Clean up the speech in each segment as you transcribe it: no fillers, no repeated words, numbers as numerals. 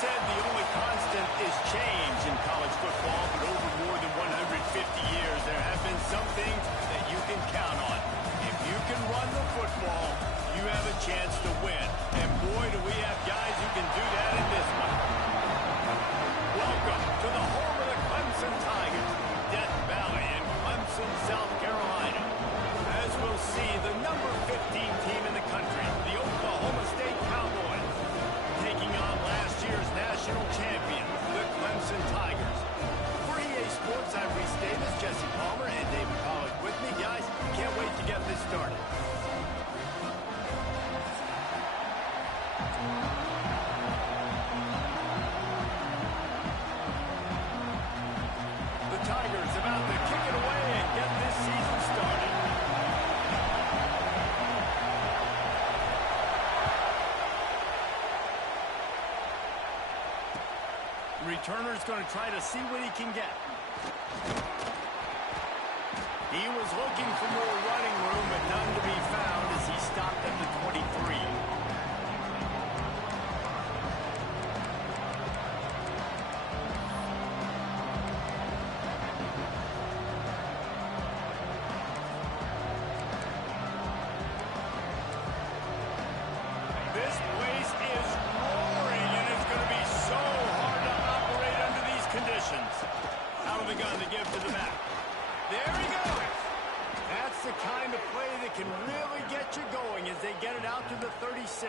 said the only constant is change in college football, but over more than 150 years, there have been some things that you can count on. If you can run the football, you have a chance to win. And boy, do we have guys who can do that in this one. Welcome to the home of the Clemson Tigers, Death Valley in Clemson, South Carolina. As we'll see, the number 15 team in the country, the Oklahoma State Cowboys, taking on last year's national champion, the Clemson Tigers. For EA Sports, I'm Reese Davis, Jesse Palmer, and David Pollack with me. Guys, can't wait to get this started. The Tigers about to kick it away and get this season started. Returner's going to try to see what he can get. He was looking for more running room, but none to be found as he stopped at the 23. This place is roaring, and it's going to be so hard to operate under these conditions. Out of the gun to give to the back. There he goes. That's the kind of play that can really get you going as they get it out to the 36.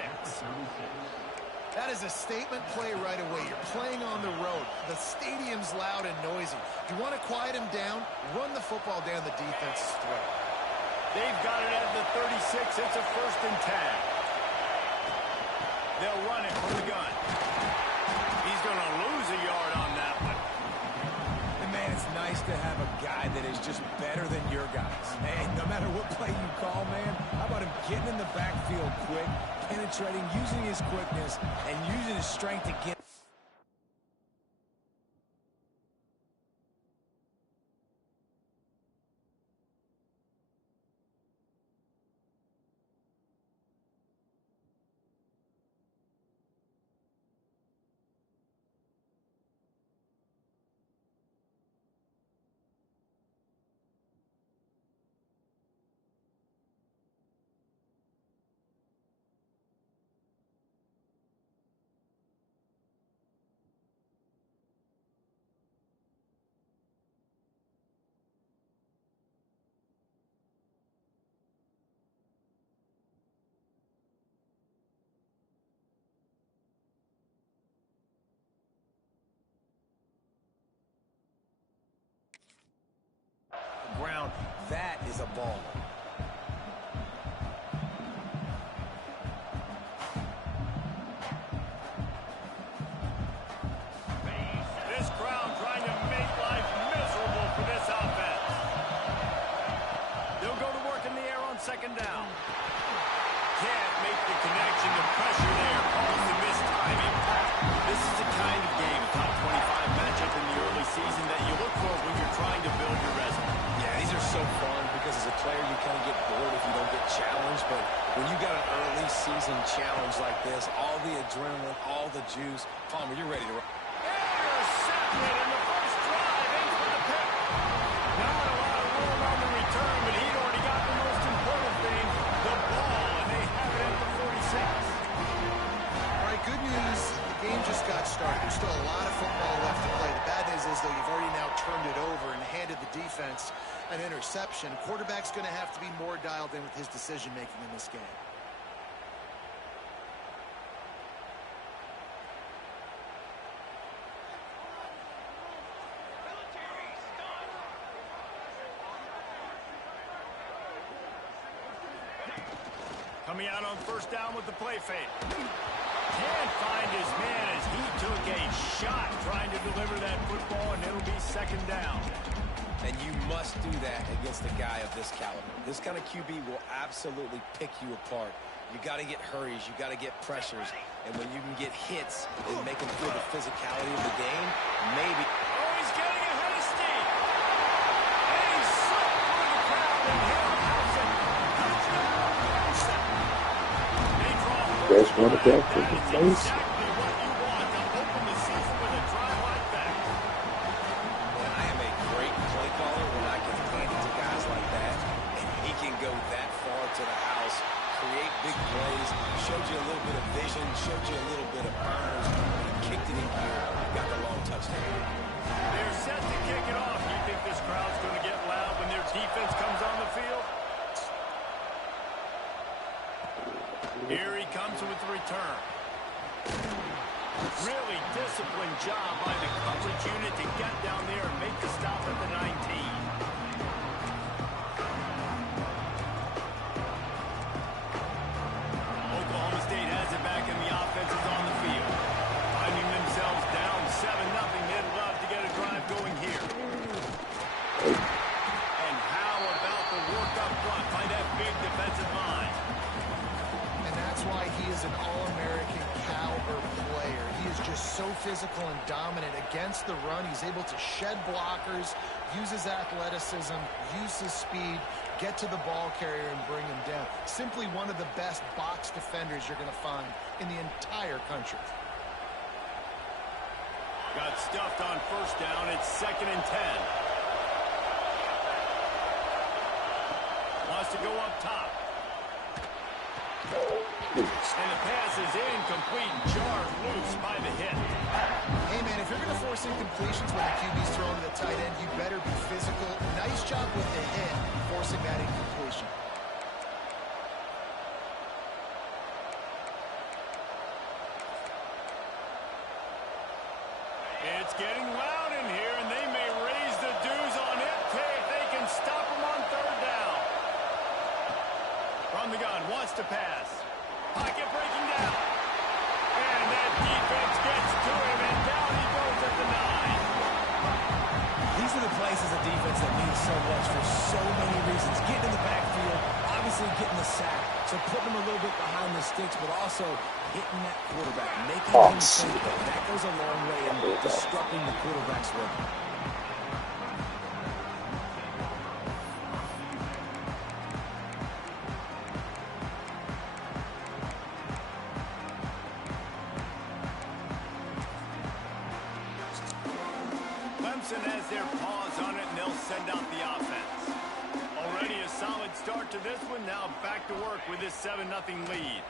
That is a statement play right away. You're playing on the road. The stadium's loud and noisy. You want to quiet him down, run the football down the defense's throat. They've got it at the 36. It's a 1st and 10. They'll run it from the gun. He's going to lose a yard on that one. And man, it's nice to have a guy that is just better than your guys. Hey, no matter what play you call, man, how about him getting in the backfield quick, penetrating, using his quickness, and using his strength to get... ground. That is a ball. This crowd trying to make life miserable for this offense. They'll go to work in the air on 2nd down. Can't make the connection. The pressure there calls the missed timing. This is the kind of game, top 25 matchup in the early season that you look for when you're trying to build your resume. Yeah, these are so fun because as a player you kind of get bored if you don't get challenged, but when you got an early season challenge like this, all the adrenaline, all the juice, Palmer, you're ready to run. Intercepted in the first drive, aims for the pick. Not a lot of room on the return, but he'd already got the most important thing, the ball, and they have it at the 46. All right, good news. The game just got started. There's still a lot of football left to play. The bad news is, though, you've already now turned it over and handed the defense an interception. Quarterback's going to have to be more dialed in with his decision-making in this game. Coming out on 1st down with the play fake. Can't find his man as he took a shot trying to deliver that football, and it'll be 2nd down. And you must do that against a guy of this caliber. This kind of QB will absolutely pick you apart. You got to get hurries. You got to get pressures. And when you can get hits and make them feel the physicality of the game, maybe. Oh, he's getting ahead of steam. And he's slipped through the crowd and hit Hudson. Touchdown, Clemson. They draw Best running back in the place. exactly what you want to open the disciplined job by the coverage unit to get down there and make the stop at the 19. Oklahoma State has it back, and the offense is on the field. Finding themselves down 7-0. They'd love to get a drive going here. And how about the work up front by that big defensive line? And that's why he is an All-American caliber player. He is just so physical and dominant against the run. He's able to shed blockers, use his athleticism, use his speed, get to the ball carrier and bring him down. Simply one of the best box defenders you're going to find in the entire country. Got stuffed on first down. It's 2nd and 10. Wants to go up top. And the pass is incomplete, jarred loose by the hit. Hey, man, if you're going to force incompletions when the QB's throwing to the tight end, you better be physical. Nice job with the hit, forcing that incompletion. It's getting loud in here, and they may raise the dues on it if they can stop him on 3rd down. From the gun, wants to pass. Pocket breaking down. And that defense gets to him, and down he goes at the 9. These are the plays as a defense that mean so much for so many reasons. Getting in the backfield, obviously getting the sack, so putting them a little bit behind the sticks, but also hitting that quarterback, making him think that goes a long way in disrupting the quarterback's rhythm. Clemson has their paws on it, and they'll send out the offense. Already a solid start to this one. Now back to work with this 7-0 lead.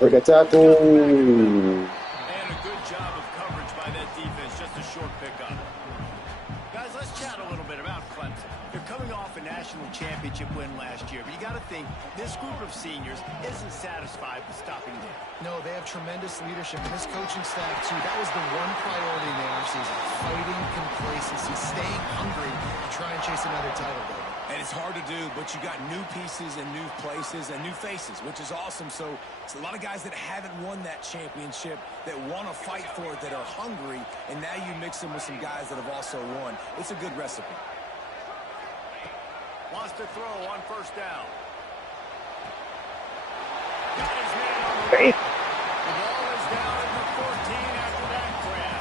Break a tackle. And a good job of coverage by that defense. Just a short pickup. Guys, let's chat a little bit about Clemson. They're coming off a national championship win last year, but you got to think this group of seniors isn't satisfied with stopping there. No, they have tremendous leadership. And this coaching staff, too, that was the one priority in the offseason. Fighting complacency, staying hungry to try and chase another title, David. And it's hard to do, but you got new pieces and new places and new faces, which is awesome. So it's a lot of guys that haven't won that championship that want to fight for it, that are hungry, and now you mix them with some guys that have also won. It's a good recipe. Wants to throw on 1st down. Got his hand on the Hey. The ball is down at the 14 after that grab.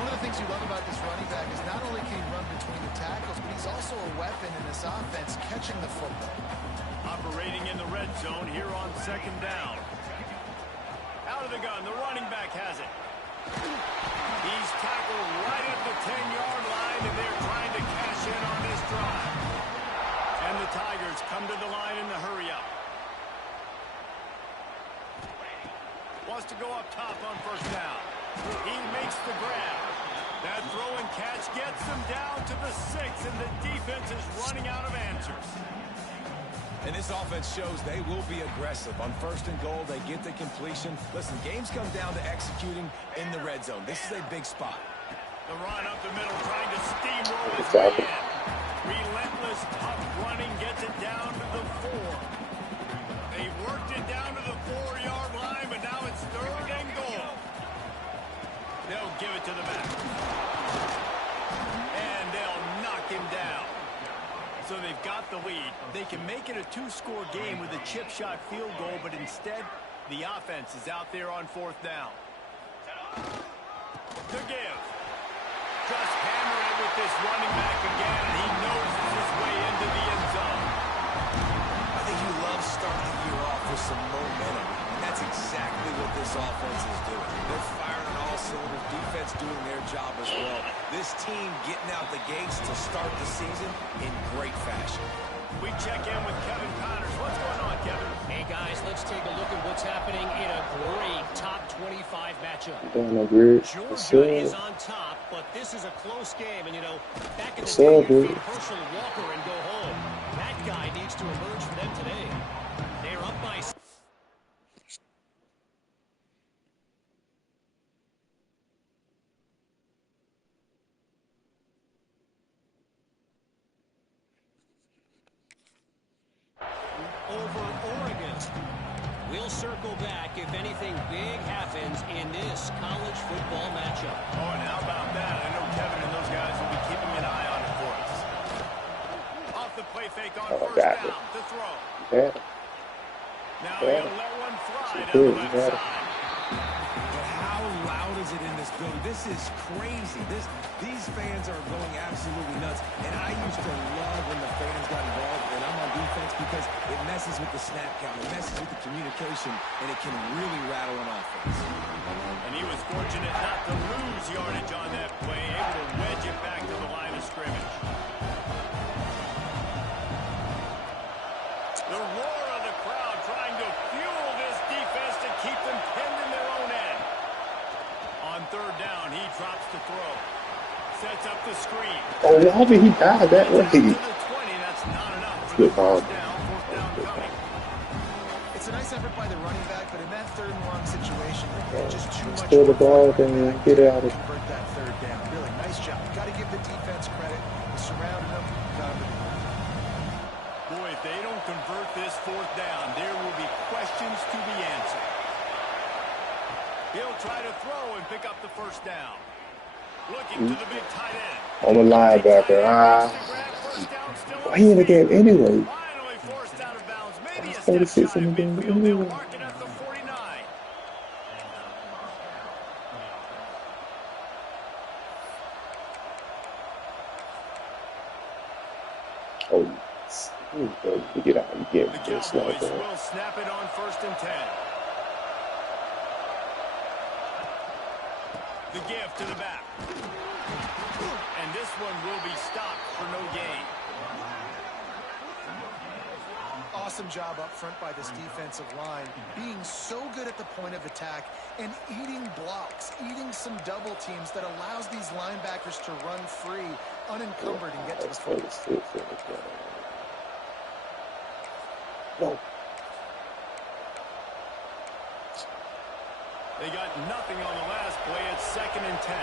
One of the things you love about this running back is not only can he run between the tackles, but he's also a weapon in this offense catching the football. Operating in the red zone here on 2nd down. Out of the gun, the running back has it. He's tackled right at the 10-yard line, and they're trying to cash in on this drive. And the Tigers come to the line in the hurry-up. Wants to go up top on 1st down. He makes the grab. That throw and catch gets them down to the 6, and the defense is running out of answers. And this offense shows they will be aggressive. On 1st and goal, they get the completion. Listen, games come down to executing in the red zone. This is a big spot. The run up the middle, trying to steamroll his way in. Relentless, tough running gets it down to the 4. They worked it down to the 4-yard line, but now it's 3rd and goal. They'll give it to the back. And they'll knock him down. So they've got the lead. They can make it a 2-score game with a chip shot field goal, but instead, the offense is out there on 4th down. To give. Just hammer it with this running back again, and he noses his way into the end zone. I think you love starting the year off with some momentum. And that's exactly what this offense is doing. They're firing on all cylinders. Defense doing their job as well. This team getting out the gates to start the season in great fashion. We check in with Kevin Connors. What's going on, Kevin? Hey, guys, let's take a look at what's happening in a great top 25 matchup. Damn, agree. Georgia is on top, but this is a close game. And, you know, back in the What's day, up, you dude? feed Herschel Walker and go home. That guy needs to emerge for them today. They're up by He'll circle back if anything big happens in this college football matchup. Oh, and how about that? I know Kevin and those guys will be keeping an eye on it for us. Off the play fake on first down to throw. Yeah. Now he'll let one fly down Good, the you left got it. side. But how loud is it in this building? This is crazy. These fans are going absolutely nuts. And I used to love when the fans got involved and I'm on defense because it messes with the snap count. It messes with the communication, and it can really rattle an offense. And he was fortunate not to lose yardage on that play, able to wedge it back to the line of scrimmage. The roar of the crowd trying to fuel this defense to keep them pinned in their own end. On third down, he drops to throw. Sets up the screen. Oh, why did he die that To the way? 20, that's not enough for the Good ball. first down. Fourth down coming. It's a nice effort by the running back, but in that third and long situation, just too much Steal the work for ball, the running then back get out of to convert that third down. Really nice job. Got to give the defense credit. They surrounded him. Got him to the Boy, if they don't convert this fourth down, there will be questions to be answered. He'll try to throw and pick up the first down. Looking to the big tight end. I'm a linebacker. Well, he in the game anyway. Finally forced out of bounds. Maybe a step 36 shy in of the game midfield. They'll anyway. mark it at the 49. Oh, yes. You get out. You get The this Cowboys like that. will snap it on 1st and 10. The give to the back. And this one will be stopped for no gain. awesome job up front by this defensive line, being so good at the point of attack and eating blocks, eating some double teams that allows these linebackers to run free, unencumbered, and get to the football. No. They got nothing on the last play. It's 2nd and 10.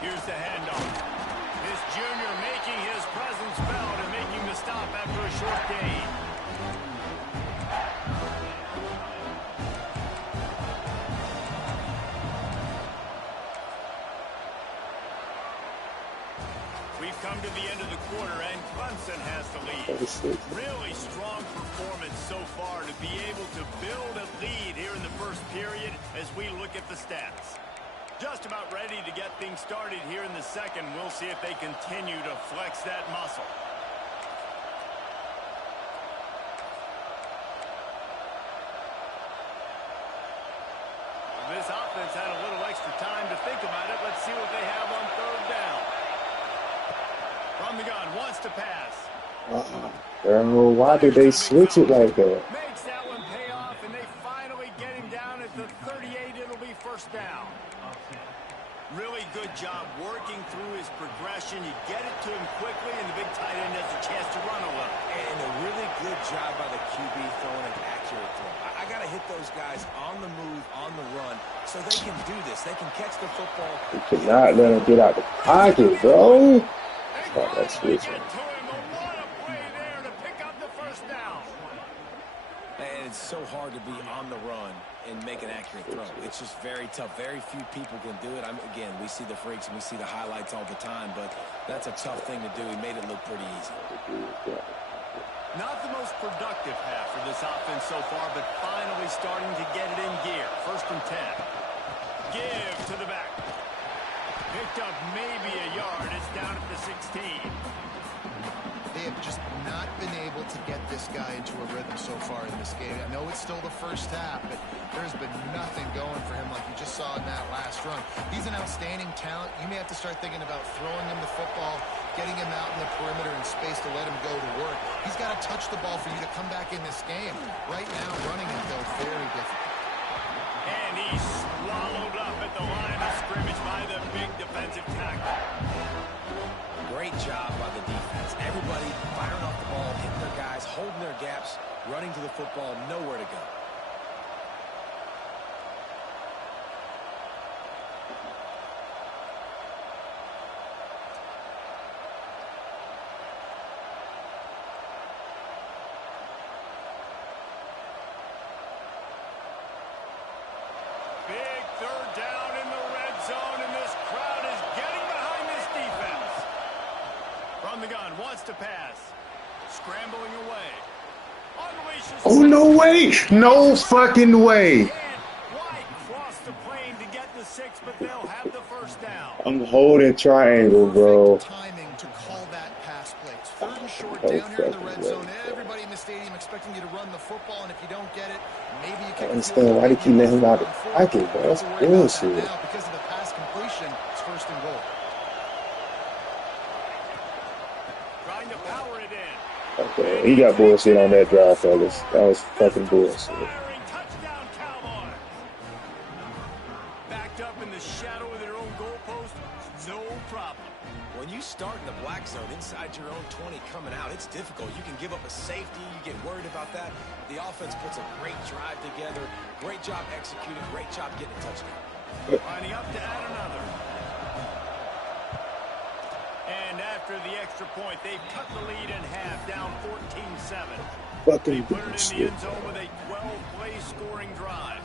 Here's the handoff. This junior making his presence felt and making the stop after a short gain. We've come to the end of the quarter, and Clemson has the lead. Really strong performance so far to be able to build a lead here in the first period as we look at the stats. Just about ready to get things started here in the second. We'll see if they continue to flex that muscle. This offense had a little extra time to think about it. Let's see what they have on 3rd down. From the gun, wants to pass. Girl, why did they switch it like that? Makes that one pay off, and they finally get him down at the 38. It'll be 1st down. Really good job working through his progression. You get it to him quickly, and the big tight end has a chance to run a little. And a really good job by the QB throwing an accurate throw. I got to hit those guys on the move, on the run, so they can do this. They can catch the football. You cannot let him get out the pocket, bro. Oh, that's switch. Get to him, and what a play there to pick up the 1st down. And it's so hard to be on the run and make an accurate throw. It's just very tough. Very few people can do it. Again, we see the freaks and we see the highlights all the time, but that's a tough thing to do. He made it look pretty easy. Not the most productive half for this offense so far, but finally starting to get it in gear. 1st and 10. Give to the back. Picked up maybe a yard. It's down at the 16. They have just not been able to get this guy into a rhythm so far in this game. I know it's still the first half, but there's been nothing going for him like you just saw in that last run. He's an outstanding talent. You may have to start thinking about throwing him the football, getting him out in the perimeter in space to let him go to work. He's got to touch the ball for you to come back in this game. Right now, running it, though, very difficult. And he's swallowed up at the line of scrimmage by the big defensive tackle. Great job by the defense. Everybody firing off the ball, hitting their guys, holding their gaps, running to the football, nowhere to go. Third down in the red zone, and this crowd is getting behind this defense. From the gun, wants to pass. Scrambling away. Unleashes. Oh, no way. No fucking way. White crossed the plane to get the 6, but they'll have the first down. I'm holding triangle, bro. Timing to call that pass play. It's third and short down here in the red zone. Everybody in the stadium expecting you to run the football, and if you don't get it, maybe you can't. I understand why they keep letting him out of the pocket, bro. That's bullshit. Now, because of the pass completion, it's first and goal. Trying to power it in. Okay, he got bullshit on that drive, fellas. That was fucking bullshit. Touchdown, Cowboys. Backed up in the shadow of their own goalpost, no problem. When you start in the black zone inside your own 20 coming out, it's difficult. You can give up a safety. You get worried about that. The offense puts a great drive together. Great job executing. Great job getting a touchdown. Lining up to add another. And after the extra point, they've cut the lead in half, down 14-7. They Fucking put it in the bullshit. end zone with a 12-play scoring drive.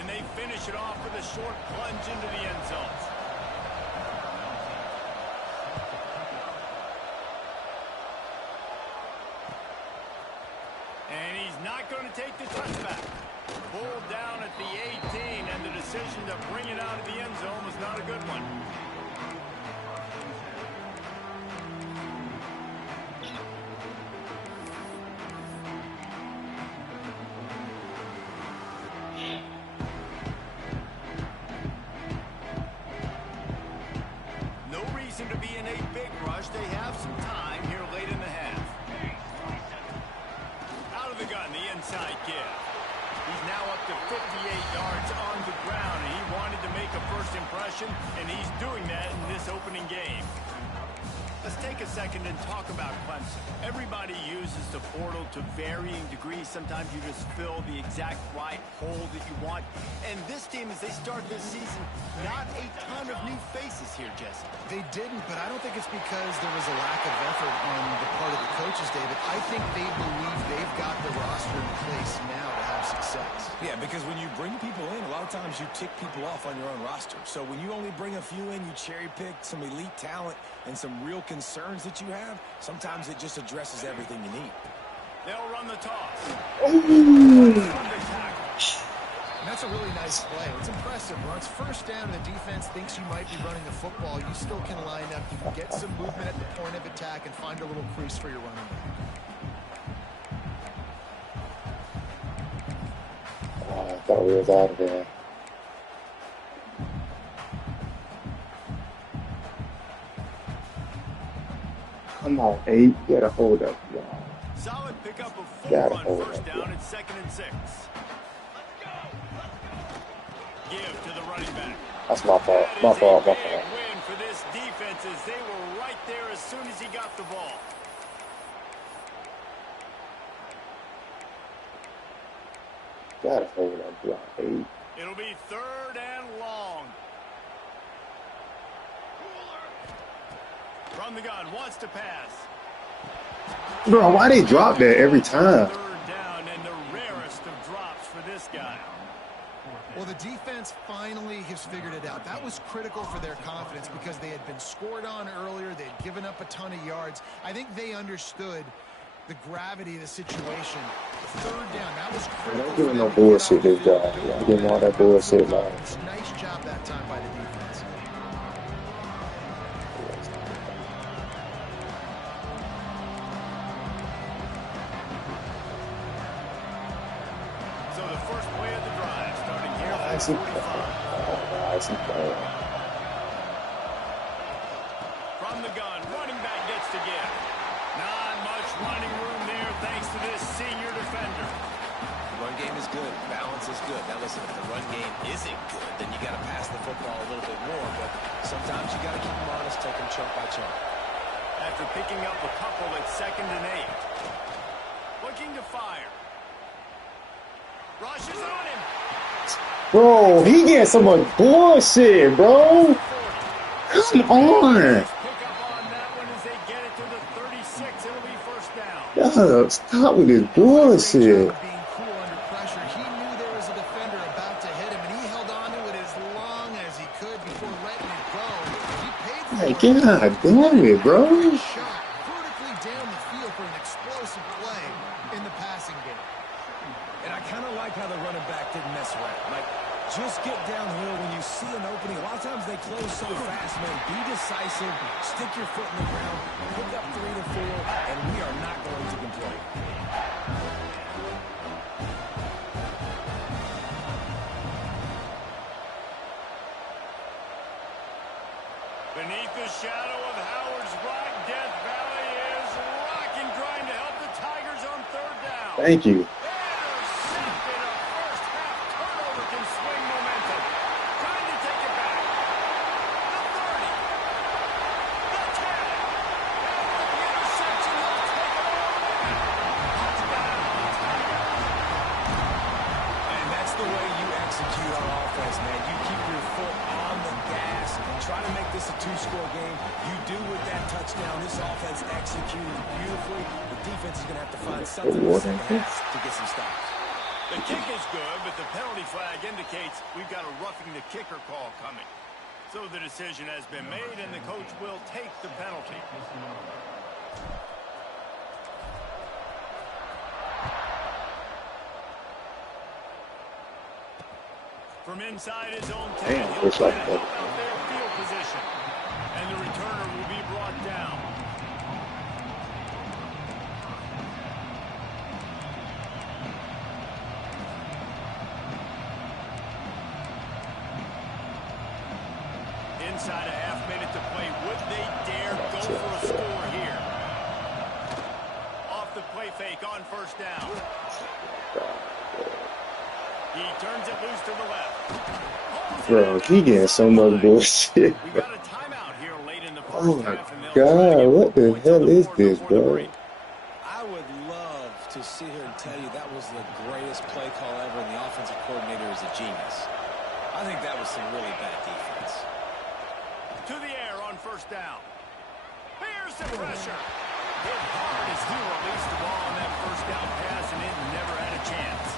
And they finish it off with a short plunge into the end zone. And he's not going to take the touchback. Pulled down at the 18, and the decision to bring it out of the end zone was not a good one. No reason to be in a big rush. They have some time here late in the half. Out of the gun, the inside give. He's now up to 58 yards on the ground, and he wanted to make a first impression, and he's doing that in this opening game. Let's take a second and talk about Clemson. Everybody uses the portal to varying degrees. Sometimes you just fill the exact right hole that you want. And this team, as they start this season, not a ton of new faces here, Jesse. They didn't, but I don't think it's because there was a lack of effort on the part of the coaches, David. I think they believe they've got the roster in place now to have success. Yeah, because when you bring people in, a lot of times you tick people off on your own roster. So when you only bring a few in, you cherry pick some elite talent and some real concerns that you have, sometimes it just addresses everything you need. They'll run the toss. And that's a really nice play. It's impressive. When it's first down and the defense thinks you might be running the football, you still can line up. You can get some movement at the point of attack and find a little crease for your running back. Oh, I thought we was out of there. Come on, 8. You gotta hold up, y'all. Solid pickup of 4 Gotta on hold first up, down yeah. and 2nd and 6. Give to the running back. That's my fault. That My is a fault. My big fault. win for this defense as they were right there as soon as he got the ball. Gotta hold up, y'all. 8. It'll be 3rd and long. From the gun, wants to pass. Bro, why they drop that every time? 3rd down and the rarest of drops for this guy. Well, the defense finally has figured it out. That was critical for their confidence because they had been scored on earlier. They had given up a ton of yards. I think they understood the gravity of the situation. 3rd down, that was critical. Don't give him no bullshit this guy. Don't give him all that bullshit, man. Nice job that time by the defense. So the first play of the drive, starting here I from see. 45. I see. From the gun, running back gets to give. Not much running room there thanks to this senior defender. The run game is good. Balance is good. Now listen, if the run game isn't good, then you got to pass the football a little bit more. But sometimes you got to keep them honest, take them chunk by chunk. After picking up a couple at 2nd and 8. Looking to fire. Rushes on him. Bro, he getting so much bullshit, bro. Come on. Pick up on that one as they get it to the 36. It'll be 1st down. Yo, stop with this bullshit. Being cool under pressure. He knew there was a defender about to hit him, and he held on to it Like, God damn it, bro. Shot vertically down the field for an explosive play in the passing game. And I kind of like how the running back didn't mess around. Like, just get downhill when you see an opening. A lot of times they close so fast, man. Be decisive, stick your foot in the ground, pick up 3 to 4, and we are not going to complain. Beneath the shadow of Howard's Rock, Death Valley is rocking, trying to help the Tigers on third down. Thank you. Intercepted. A first-half turnover can swing momentum. Trying to take it back. The 30. The 10. And with the interception, they'll take it all back. Touchdown, Tigers. And that's the way you execute on offense, man. You keep your foot on the gas, try to make this a 2-score game. You do with that touchdown. This offense executed beautifully. The defense is going to have to find something in the second half to get some stops. The kick is good, but the penalty flag indicates we've got a roughing the kicker call coming. So the decision has been made, and the coach will take the penalty. From inside his own 10, Damn, he'll looks try like to that. help out their field position. And the returner will be brought down. Inside a half minute to play. Would they dare go for a score here? Off the play fake on first down. He turns it loose to the left. Bro, he getting so much bullshit. We got a timeout here late in the first Oh my half, and they'll God, try to get what the points on hell is board this, before the bro? break. I would love to sit here and tell you that was the greatest play call ever, and the offensive coordinator is a genius. I think that was some really bad defense. To the air on first down. Here's the pressure. Hit hard as he released the ball on that first down pass, and it never had a chance.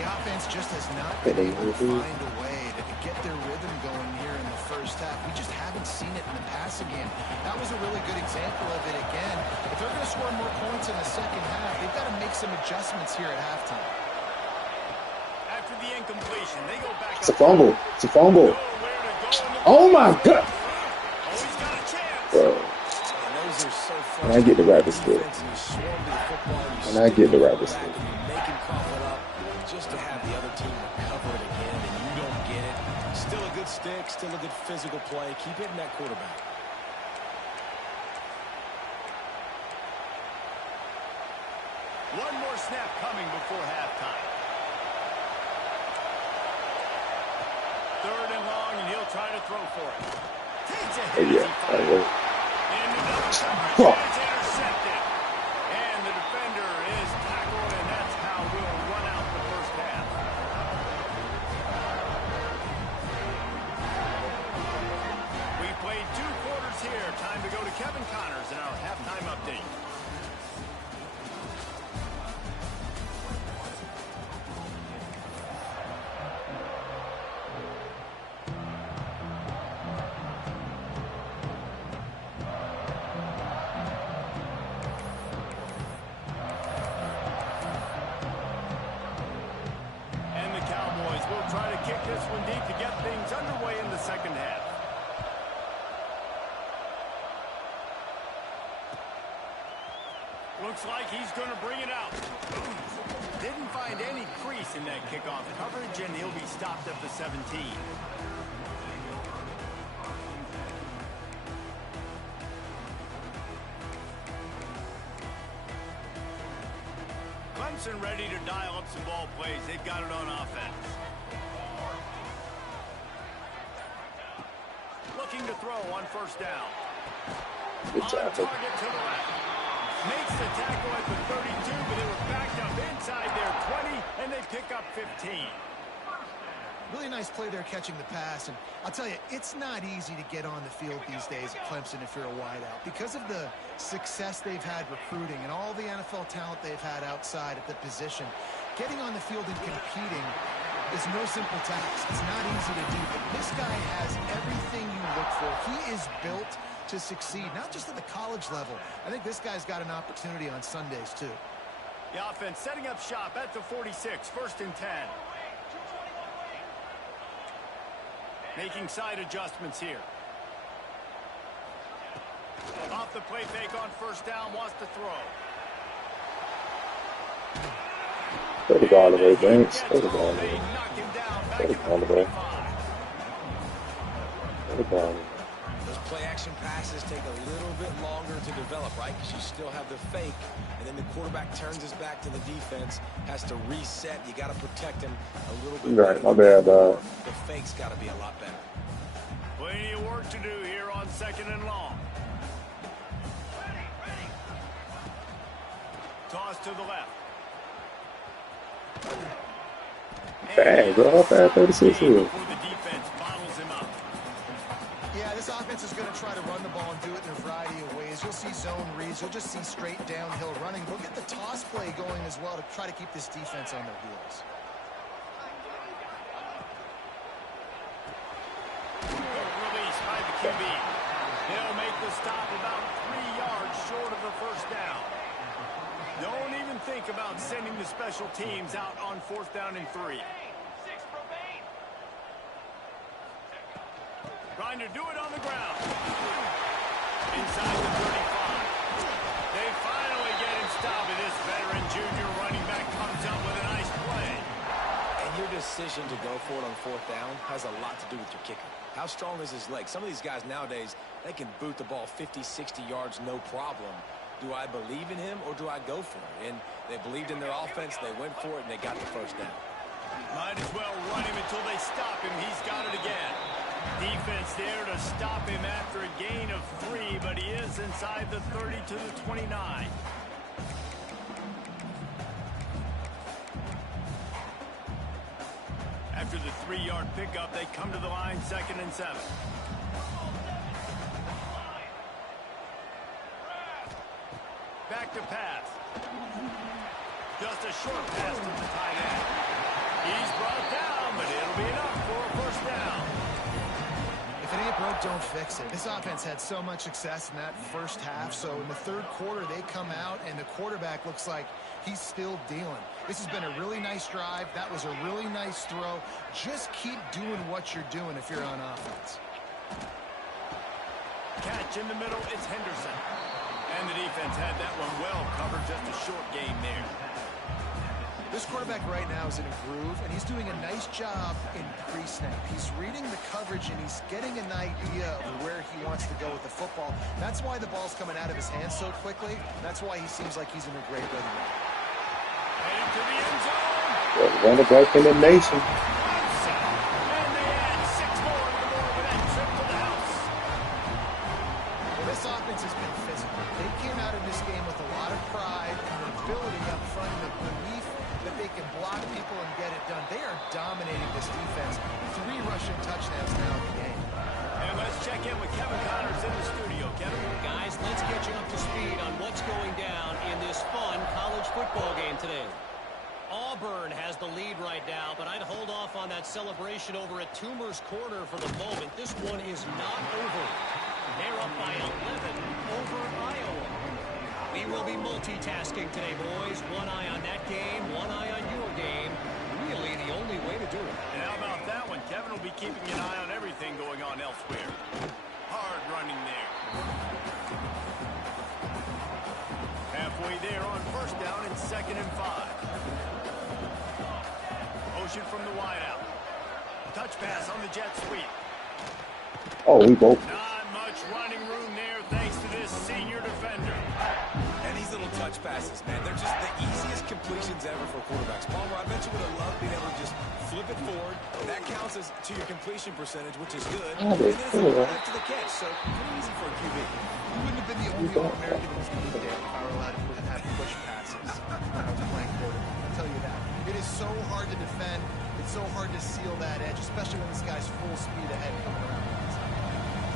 The offense just has not been able to find a way to get their rhythm going here in the first half. We just haven't seen it in the passing game. That was a really good example of it again. If they're going to score more points in the second half, they've got to make some adjustments here at halftime. After the incompletion, they go back It's a up. fumble. It's a fumble. Nowhere to go in the Oh my God. Oh, he's got a chance. Bro, And those are so when I get the rabbit stick. defense, and you swarm to the football, you When I get the rabbit back, stick. and you make him cough it up just to have the other team recover it again, and you don't get it. Still a good stick, still a good physical play. Keep hitting that quarterback. One more snap coming before halftime. Third and long, and he'll try to throw for it. Takes a hit as he Yeah, I fires. will. Into double coverage, Huh. and it's intercepted. And the defender is tackled, and that's how we'll run out the first half. We played 2 quarters here. Time to go to Kevin Connors in our halftime update. And the Cowboys will try to kick this one deep to get things underway in the second half. Looks like he's going to bring it out. Didn't find any crease in that kickoff coverage, and he'll be stopped at the 17. Clemson ready to dial up some ball plays. They've got it on offense. Looking to throw on first down. Good On job. target to the left. Makes the tackle at the 32, but they were backed up inside their 20, and they pick up 15. Really nice play there catching the pass, and I'll tell you, it's not easy to get on the field these days at Clemson if you're a wideout. Because of the success they've had recruiting and all the NFL talent they've had outside at the position, getting on the field and competing It's no simple task. It's not easy to do, but this guy has everything you look for. He is built to succeed, not just at the college level. I think this guy's got an opportunity on Sundays, too. The offense setting up shop at the 46, 1st and 10. Making side adjustments here. Off the play fake on 1st down, wants to throw. Throw the ball away, Banks. Throw the ball away. Throw the ball away. Throw the ball away. Those play-action passes take a little bit longer to develop, right? Because you still have the fake, and then the quarterback turns his back to the defense, has to reset. You got to protect him a little bit. Right, my bad, dog. The fake's got to be a lot better. Plenty of work to do here on 2nd and long. Toss to the left. Dang, bro, how fast 36 is? Before the defense bottles him up. Yeah, this offense is going to try to run the ball and do it in a variety of ways. You'll see zone reads. You'll just see straight downhill running. They'll get the toss play going as well to try to keep this defense on their heels. Good release by the QB. He'll make the stop about 3 yards short of the 1st down. Don't even think about sending the special teams out on 4th down and 3. Trying to do it on the ground. Inside the 35. They finally get him stopped, and this veteran junior running back comes up with a nice play. And your decision to go for it on 4th down has a lot to do with your kicker. How strong is his leg? Some of these guys nowadays, they can boot the ball 50, 60 yards, no problem. Do I believe in him or do I go for it? And they believed in their offense, they went for it, and they got the 1st down. Might as well run him until they stop him. He's got it again. Defense there to stop him after a gain of 3, but he is inside the 30 to the 29. After the 3-yard pickup, they come to the line 2nd and 7. Back to pass. Just a short pass to the tight end. He's brought down, but it'll be enough for a 1st down. If it ain't broke, don't fix it. This offense had so much success in that 1st half, so in the 3rd quarter, they come out, and the quarterback looks like he's still dealing. This has been a really nice drive. That was a really nice throw. Just keep doing what you're doing if you're on offense. Catch in the middle, it's Henderson. And the defense had that one well covered, just a short game there. This quarterback right now is in a groove, and he's doing a nice job in pre-snap. He's reading the coverage, and he's getting an idea of where he wants to go with the football. That's why the ball's coming out of his hands so quickly. That's why he seems like he's in a great rhythm. Heading to the end zone. Run the back in the nation. And they add 6 more to the board with that trip to the house. Well, this offense has been physical. They came out in this game with a lot of pride and the ability up front and the belief that they can block people and get it done. They are dominating this defense. 3 rushing touchdowns now in the game. And let's check in with Kevin Connors in the studio. Kevin? Guys, let's get you up to speed on what's going down in this fun college football game today. Auburn has the lead right now, but I'd hold off on that celebration over at Toomer's Corner for the moment. This one is not over. They're up by 11 over Iowa. We will be multitasking today, boys. One eye on that game, one eye on your game. Really the only way to do it. And how about that one? Kevin will be keeping an eye on everything going on elsewhere. Hard running there. Halfway there on 1st down and 2nd and 5. Motion from the wideout. Touch pass on the jet sweep. Oh, we both. Not much running room there thanks to this senior defender. And these little touch passes, man, they're just the easiest completions ever for quarterbacks. Palmer, I bet you would have loved being able to just flip it forward. That counts as to your completion percentage, which is good. And then it's left to the catch, so pretty easy for a QB. He wouldn't have been the only All-American in this league today if I were allowed to have push passes when I was playing quarterback. I'll tell you that. It is so hard to defend. It's so hard to seal that edge, especially when this guy's full speed ahead coming around.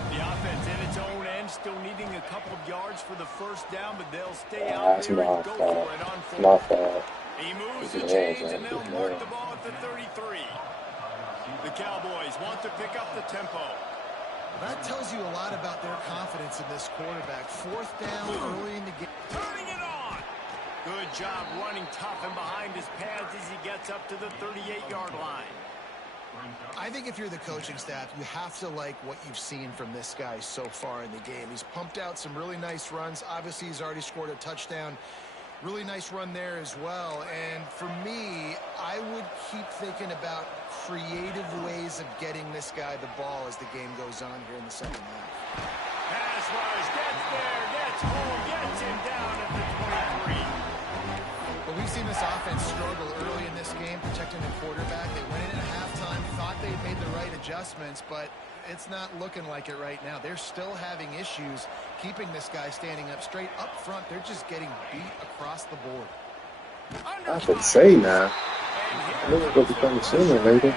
The offense in its own end, still needing a couple of yards for the 1st down, but they'll stay out there and go for it on 4th. Not bad. He moves the chains, and they'll mark the ball off the 33. The Cowboys want to pick up the tempo. That tells you a lot about their confidence in this quarterback. Fourth down early in the game. Turning it on. Good job running tough and behind his pads as he gets up to the 38-yard line. I think if you're the coaching staff, you have to like what you've seen from this guy so far in the game. He's pumped out some really nice runs. Obviously, he's already scored a touchdown. Really nice run there as well. And for me, I would keep thinking about creative ways of getting this guy the ball as the game goes on here in the second half. Pass rush, gets there, gets home, gets him down at the 23. But we've seen this offense struggle early in this game, protecting the quarterback. They went in at halftime, thought they made the right adjustments, but it's not looking like it right now. They're still having issues keeping this guy standing up straight up front. They're just getting beat across the board. I should say now. This is going to become sooner or later.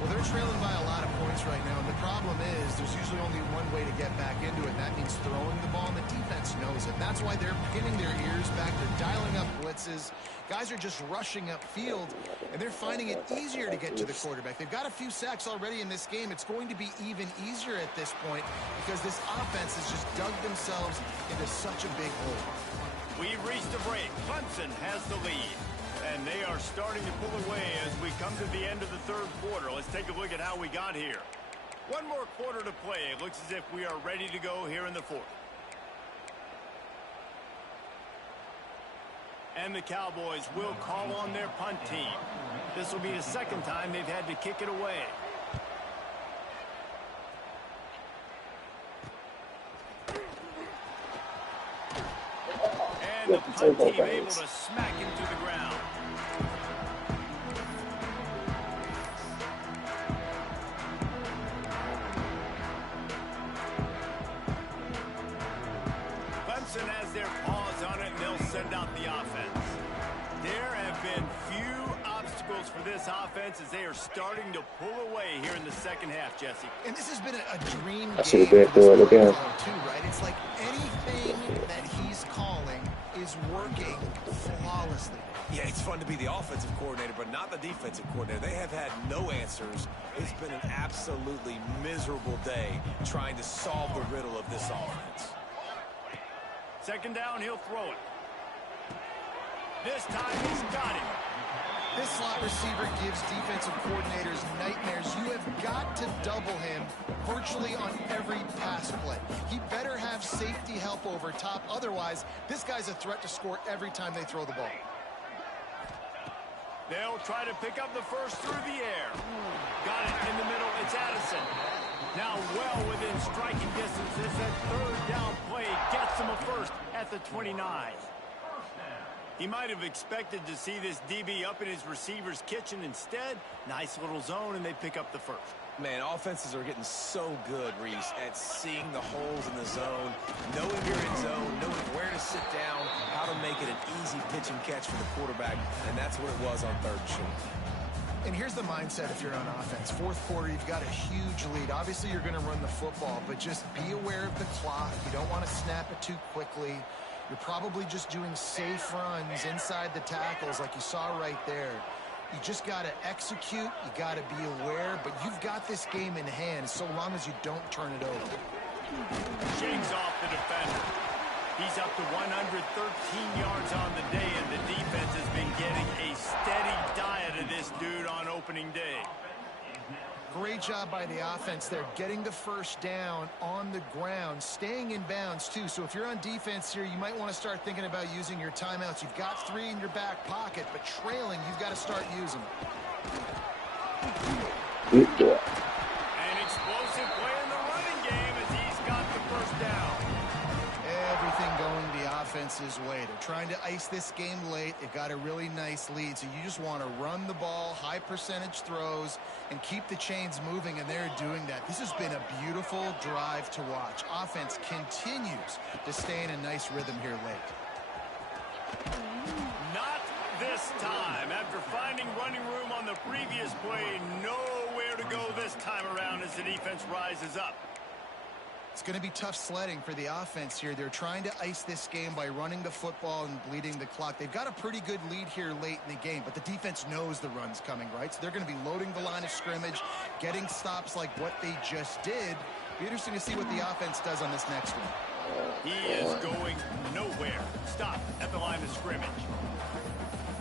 Well, they're trailing by a lot of points right now, and the problem is there's usually only one way to get back into it, and that means throwing the ball, and the defense knows it. That's why they're pinning their ears back. They're dialing up blitzes. Guys are just rushing upfield, and they're finding it easier to get to the quarterback. They've got a few sacks already in this game. It's going to be even easier at this point because this offense has just dug themselves into such a big hole. We've reached a break. Clemson has the lead, and they are starting to pull away as we come to the end of the third quarter. Let's take a look at how we got here. One more quarter to play. It looks as if we are ready to go here in the fourth. And the Cowboys will call on their punt team. This will be the second time they've had to kick it away. And the punt team able to smack him to the ground. Clemson has their paws on it, and they'll send out the offense. There have been few obstacles for this offense as they are starting to pull away here in the second half, Jesse. And this has been a dream I see the game back door again. too, right? It's like anything that he's calling is working flawlessly. Yeah, it's fun to be the offensive coordinator, but not the defensive coordinator. They have had no answers. It's been an absolutely miserable day trying to solve the riddle of this offense. Second down, he'll throw it. This time he's got it. This slot receiver gives defensive coordinators nightmares. You have got to double him virtually on every pass play. He better have safety help over top. Otherwise, this guy's a threat to score every time they throw the ball. They'll try to pick up the first through the air. Got it in the middle. It's Addison. Now well within striking distance. This third down play gets him a first at the 29. He might have expected to see this DB up in his receiver's kitchen. Instead, nice little zone, and they pick up the first. Man, offenses are getting so good, Reese, at seeing the holes in the zone, knowing you're in zone, knowing where to sit down, how to make it an easy pitch and catch for the quarterback, and that's what it was on third and short. And here's the mindset if you're on offense. Fourth quarter, you've got a huge lead. Obviously, you're going to run the football, but just be aware of the clock. You don't want to snap it too quickly. You're probably just doing safe runs inside the tackles like you saw right there. You just got to execute. You got to be aware, but you've got this game in hand so long as you don't turn it over. Shakes off the defender. He's up to 113 yards on the day, and the defense has been getting a steady diet of this dude on opening day. Great job by the offense there, getting the first down on the ground, staying in bounds too. So if you're on defense here, you might want to start thinking about using your timeouts. You've got 3 in your back pocket, but trailing, you've got to start using them. An explosive play in the running game as he's got the first down. Everything going the offense's way. They're trying to ice this game late. They've got a really nice lead, so you just want to run the ball, high percentage throws, and keep the chains moving, and they're doing that. This has been a beautiful drive to watch. Offense continues to stay in a nice rhythm here late. Not this time. After finding running room on the previous play, nowhere to go this time around as the defense rises up. It's going to be tough sledding for the offense here. They're trying to ice this game by running the football and bleeding the clock. They've got a pretty good lead here late in the game, but the defense knows the run's coming, right? So they're going to be loading the line of scrimmage, getting stops like what they just did. Be interesting to see what the offense does on this next one. He is going nowhere. Stop at the line of scrimmage.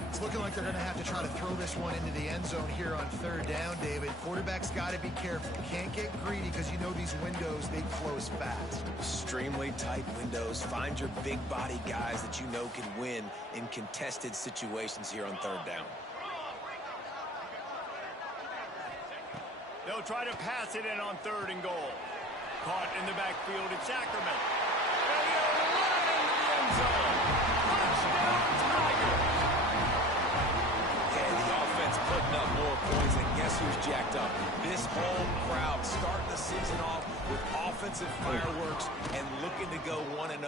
It's looking like they're going to have to try to throw this one into the end zone here on third down, David. Quarterback's got to be careful. Can't get greedy because you know these windows, they close fast. Extremely tight windows. Find your big body guys that you know can win in contested situations here on third down. They'll try to pass it in on 3rd and goal. Caught in the backfield, it's Ackerman. And he'll run into the end zone. Touchdown, Tigers! Yeah, the offense putting up more points, and guess who's jacked up? This home crowd starting the season off with offensive fireworks and looking to go 1-0.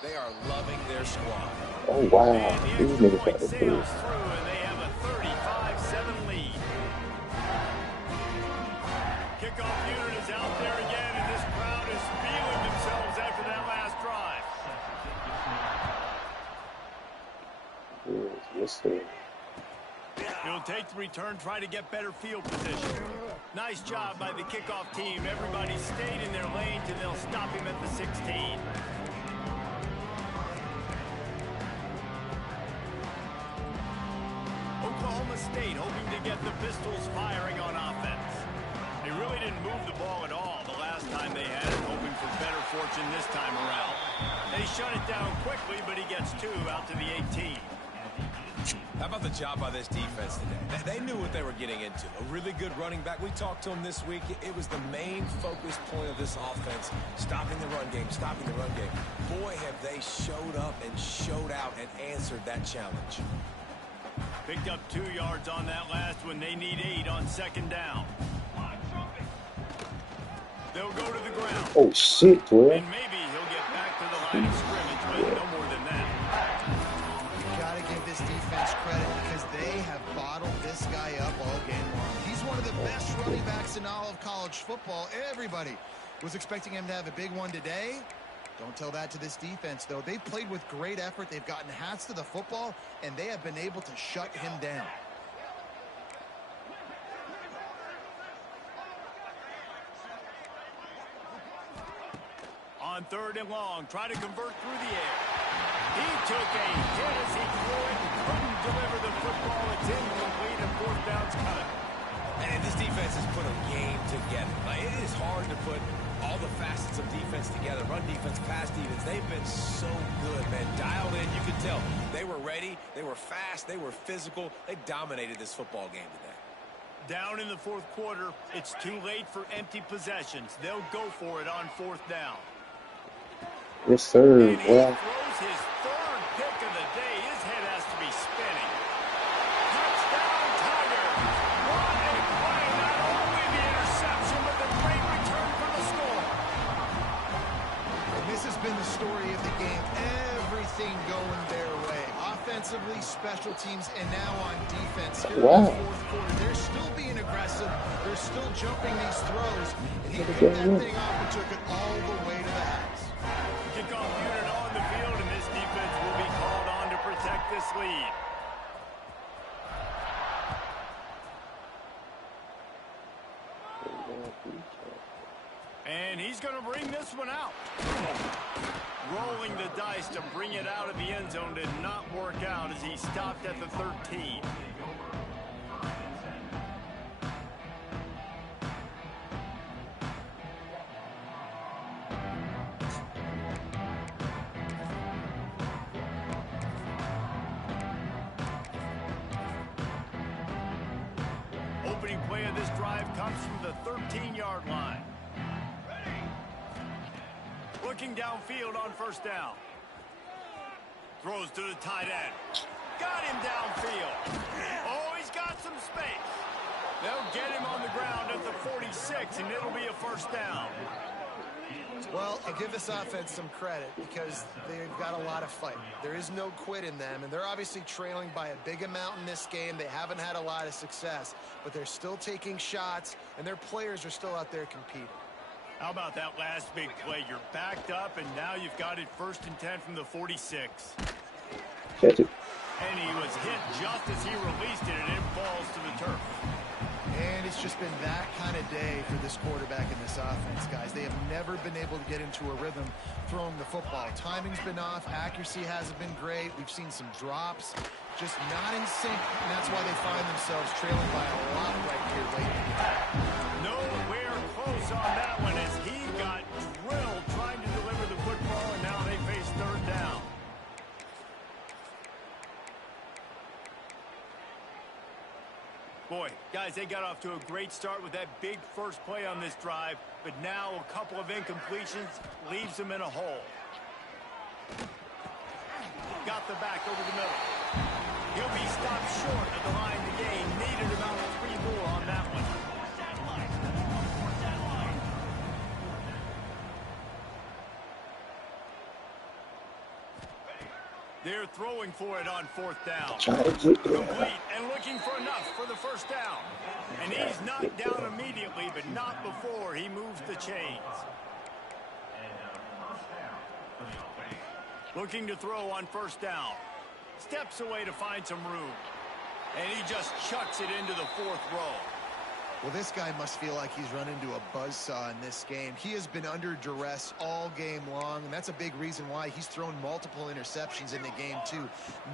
They are loving their squad. Oh, wow. And the These extra niggas point got the sails boost. through, and they have a 35-7 lead. Kickoff unit is out there again, and this crowd is feeling themselves after that last drive. Yes, sir. He'll take the return, try to get better field position. Nice job by the kickoff team. Everybody stayed in their lanes, and they'll stop him at the 16. Oklahoma State hoping to get the Pistols firing on offense. They really didn't move the ball at all the last time they had it, hoping for better fortune this time around. They shut it down quickly, but he gets 2 out to the 18. How about the job by this defense today? They knew what they were getting into. A really good running back. We talked to him this week. It was the main focus point of this offense, stopping the run game, stopping the run game. Boy, have they showed up and showed out and answered that challenge. Picked up 2 yards on that last one. They need 8 on 2nd down. They'll go to the ground. Oh, shit, bro. And maybe he'll get back to the line of scrimmage, but no more than that. You've got to give this defense credit because they have bottled this guy up all game long. He's one of the best running backs in all of college football. Everybody was expecting him to have a big one today. Don't tell that to this defense, though. They've played with great effort. They've gotten hats to the football, and they have been able to shut him down. On 3rd and long, try to convert through the air. He took a hit as he threw it and couldn't deliver the football. It's incomplete and 4th down's cut. And this defense has put a game together. Like, it is hard to put all the facets of defense together. Run defense, pass defense. They've been so good, man. Dialed in. You could tell they were ready. They were fast. They were physical. They dominated this football game today. Down in the 4th quarter, it's too late for empty possessions. They'll go for it on 4th down. Yes, sir. And he Wow. throws his 3rd pick of the day. His head has to be spinning. Touchdown, Tigers! What a play! Not only the interception, but the great return for the score. And this has been the story of the game. Everything going their way. Offensively, special teams, and now on defense. Here Wow. in the 4th quarter, they're still being aggressive. They're still jumping these throws. And he Look at picked that that win. thing off and took it all the way to the house. Kickoff unit on the field, and this defense will be called on to protect this lead. And he's going to bring this one out. Rolling the dice to bring it out of the end zone did not work out as he stopped at the 13. Opening play of this drive comes from the 13-yard line. Looking downfield on 1st down. Throws to the tight end. Got him downfield. Oh, he's got some space. They'll get him on the ground at the 46, and it'll be a 1st down. Well, I'll give this offense some credit because they've got a lot of fight. There is no quit in them, and they're obviously trailing by a big amount in this game. They haven't had a lot of success, but they're still taking shots, and their players are still out there competing. How about that last big play? You're backed up, and now you've got it 1st and 10 from the 46. Catch it. And he was hit just as he released it, and it falls to the turf. And it's just been that kind of day for this quarterback in this offense, guys. They have never been able to get into a rhythm throwing the football. Timing's been off. Accuracy hasn't been great. We've seen some drops. Just not in sync, and that's why they find themselves trailing by a lot right here late. Nowhere close on that one as he got drilled trying to deliver the football, and now they face 3rd down. Boy, guys, they got off to a great start with that big first play on this drive, but now a couple of incompletions leaves them in a hole. Got the back over the middle. He'll be stopped short of the line to gain. Needed about 3 more on that one. They're throwing for it on 4th down. Complete and looking for enough for the 1st down. And he's knocked down immediately, but not before he moves the chains. Looking to throw on 1st down. Steps away to find some room. And he just chucks it into the 4th row. Well, this guy must feel like he's run into a buzzsaw in this game. He has been under duress all game long, and that's a big reason why he's thrown multiple interceptions in the game, too.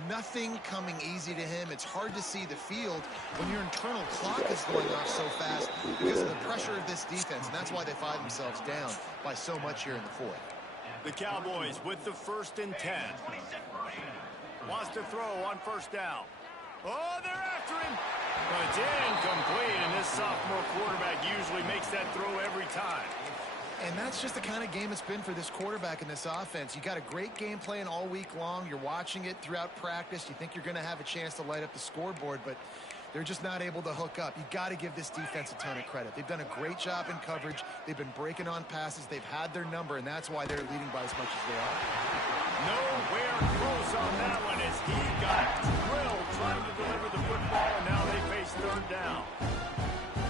Nothing coming easy to him. It's hard to see the field when your internal clock is going off so fast because of the pressure of this defense, and that's why they find themselves down by so much here in the 4th. The Cowboys with the 1st and 10. Wants to throw on 1st down. Oh, they're after him. But it's incomplete, and this sophomore quarterback usually makes that throw every time. And that's just the kind of game it's been for this quarterback in this offense. You got a great game plan all week long. You're watching it throughout practice. You think you're going to have a chance to light up the scoreboard, but they're just not able to hook up. You got to give this defense a ton of credit. They've done a great job in coverage. They've been breaking on passes. They've had their number, and that's why they're leading by as much as they are. Nowhere close on that one as he got drilled trying to deliver the football, and now they face 3rd down.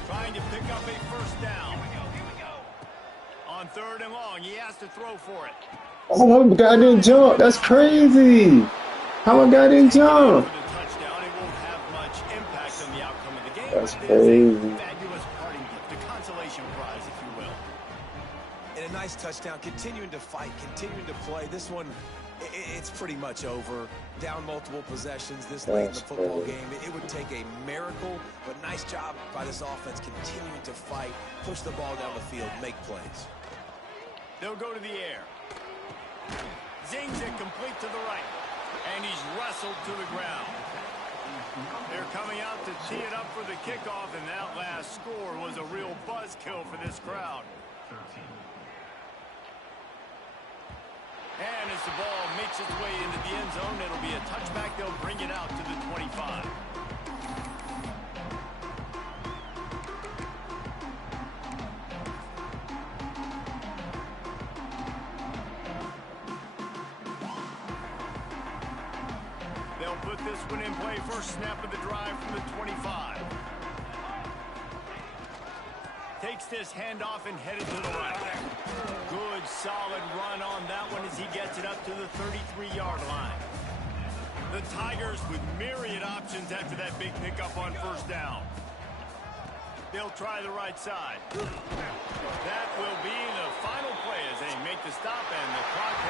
Trying to pick up a 1st down. On 3rd and long, he has to throw for it. Oh, my God didn't jump. That's crazy. How my guy didn't jump? That's crazy. Fabulous parting gift, the consolation prize, if you will. And a nice touchdown, continuing to fight, continuing to play. This one, it's pretty much over. Down multiple possessions this late in the football game. It would take a miracle, but nice job by this offense continuing to fight, push the ball down the field, make plays. They'll go to the air. Zings it complete to the right. And he's wrestled to the ground. They're coming out to tee it up for the kickoff, and that last score was a real buzzkill for this crowd. And as the ball makes its way into the end zone, it'll be a touchback. They'll bring it out to the 25. They'll put this one in play. First snap of the drive from the 25. Takes this handoff and headed to the right. Good, solid run on that one as he gets it up to the 33-yard line. The Tigers with myriad options after that big pickup on 1st down. They'll try the right side. That will be the final play as they make the stop, and the clock has